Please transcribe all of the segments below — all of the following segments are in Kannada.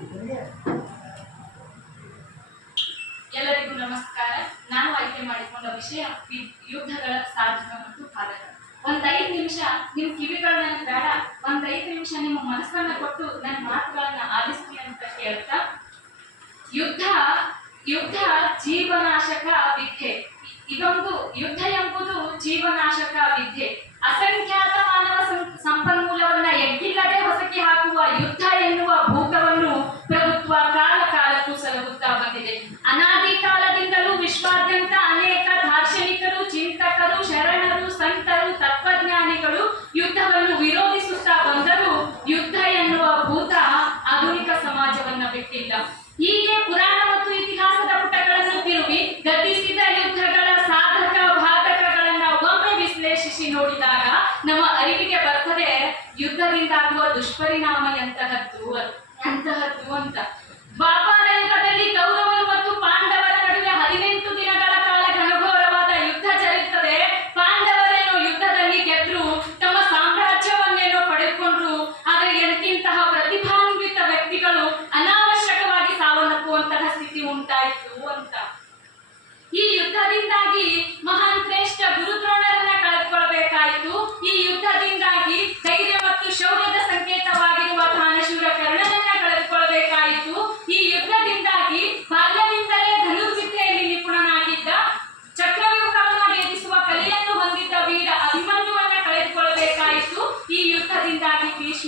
ಎಲ್ಲರಿಗೂ ನಮಸ್ಕಾರ. ನಾನು ಆಯ್ಕೆ ಮಾಡಿಕೊಂಡ ವಿಷಯ ಯುದ್ಧಗಳ ಸಾಧಕ ಮತ್ತು ಪಾಲಕ ಒಂದ್ ನಿಮಿಷ ನಿಮ್ ಕಿವಿಗಳನ್ನ ಬೇಡ. ಒಂದ್ ನಿಮಿಷ ನಿಮ್ಮ ಮನಸ್ಸನ್ನ ಕೊಟ್ಟು ನನ್ನ ಮಾತುಗಳನ್ನ ಆಲಿಸ್ತೀನಿ ಅಂತ ಕೇಳ್ತಾ. ಯುದ್ಧ ಯುದ್ಧ ಜೀವನಾಶಕ ವಿದ್ಯೆ. ಇದೊಂದು ಯುದ್ಧ ಎಂಬುದು ಜೀವನಾಶಕ ವಿದ್ಯೆ. ಆಗುವ ದುಷ್ಪರಿಣಾಮ ಎಂತಹದ್ದು ಎಂತಹದ್ದು ಅಂತ ದ್ವಾಪಾರಯುಗದಲ್ಲಿ ಕೌರವರು ಮತ್ತು ಪಾಂಡವರ ನಡುವೆ ಹದಿನೆಂಟು ದಿನಗಳ ಕಾಲ ಘನಘೋರವಾದ ಯುದ್ಧ ಜರುಗುತ್ತದೆ ಪಾಂಡವರೇನು ಯುದ್ಧದಲ್ಲಿ ಗೆದ್ರು, ತಮ್ಮ ಸಾಮ್ರಾಜ್ಯವನ್ನೇನೋ ಪಡೆದುಕೊಂಡ್ರು, ಆದರೆ ಎಂತಿಂತಹ ಪ್ರತಿಭಾನ್ವಿತ ವ್ಯಕ್ತಿಗಳು ಅನಾವಶ್ಯಕವಾಗಿ ಸಾವನ್ನಪ್ಪುವಂತಹ ಸ್ಥಿತಿ ಉಂಟಾಯಿತು ಅಂತ. ಈ ಯುದ್ಧದಿಂದಾಗಿ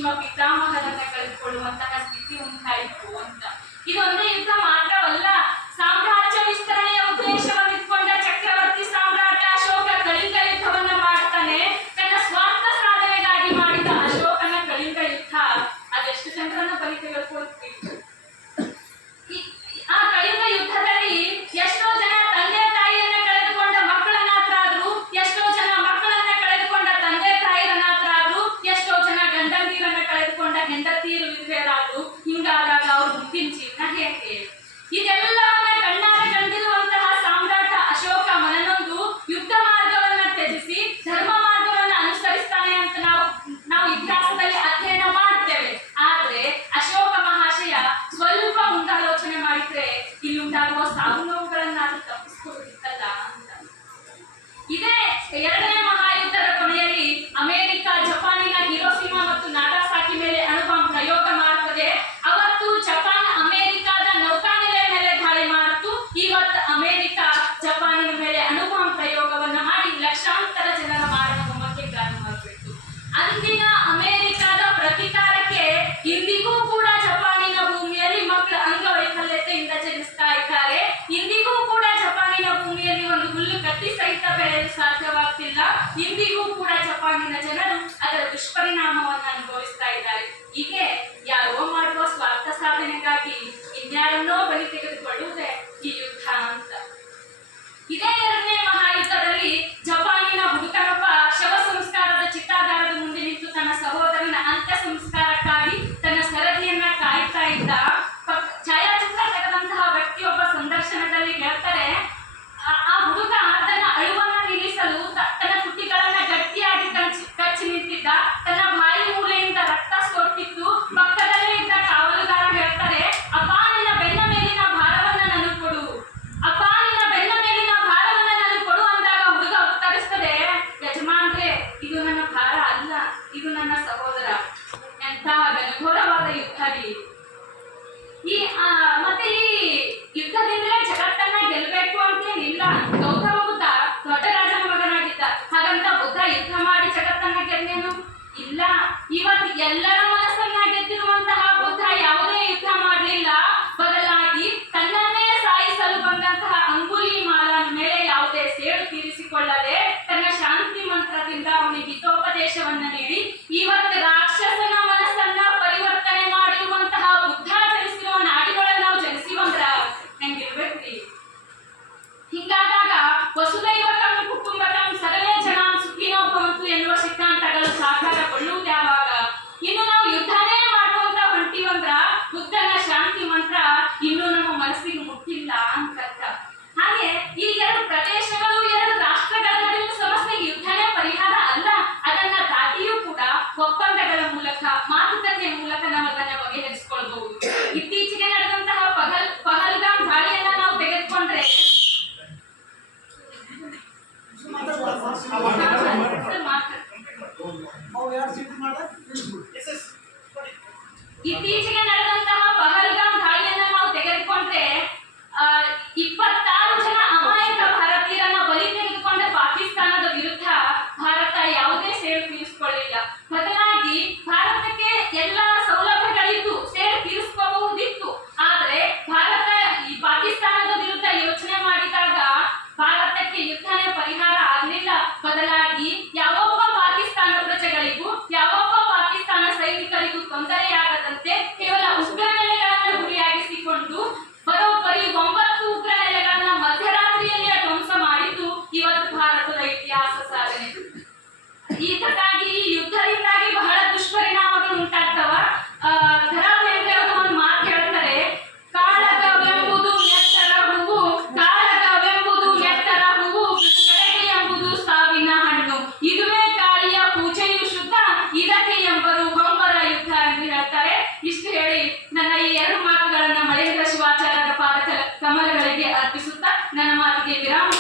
ನಿಮ್ಮ ಪಿತಾಮಹರನ್ನ ಕಳೆದುಕೊಳ್ಳುವಂತಹ ಗೊತ್ತಿಲ್ಲ. ಇಂದಿಗೂ ಕೂಡ ಜಪಾನಿನ ಜನರು ಅದರ ದುಷ್ಪರಿಣಾಮವನ್ನು ಅನುಭವಿಸ್ತಾ ಇದ್ದಾರೆ. ಹೀಗೆ ಯಾರೋ ಮಾಡುವ ಸ್ವಾರ್ಥ ಸಾಧನೆಗಾಗಿ ಇನ್ಯಾರನ್ನೋ ಬಲಿ ತೆಗೆದುಕೊಳ್ಳುವುದೇ चौथा ಇತ್ತೀಚೆಗೆ ಇದಕ್ಕಾಗಿ ಈ ಯುದ್ಧದಿಂದಾಗಿ ಬಹಳ ದುಷ್ಪರಿಣಾಮಗಳು ಉಂಟಾಗ್ತವ. ಧರಾ ವೆಂಕಯ್ಯ ಒಂದು ಮಾತು ಹೇಳ್ತಾರೆ, ಕಾಳಗವೆಂಬುದು ಎತ್ತರ ಹೂವು, ಕಾಳಗವೆಂಬುದು ಎತ್ತರ ಹೂವು ಕಡೆಗೆ ಎಂಬುದು ಸಾವಿನ ಹಣ್ಣು. ಇದುವೇ ಕಾಳಿಯ ಪೂಜೆಯು ಶುದ್ಧ, ಇದಕ್ಕೆ ಎಂಬರು ಗೊಂಬರ ಯುದ್ಧ ಎಂದು ಹೇಳ್ತಾರೆ. ಇಷ್ಟು ಹೇಳಿ ನನ್ನ ಈ ಎರಡು ಮಾತುಗಳನ್ನು ಮಳೆಯರ ಶಿವಾಚಾರದ ಪಾದ ಕಮಲಗಳಿಗೆ ಅರ್ಪಿಸುತ್ತಾ ನನ್ನ ಮಾತಿಗೆ ವಿರಾಮ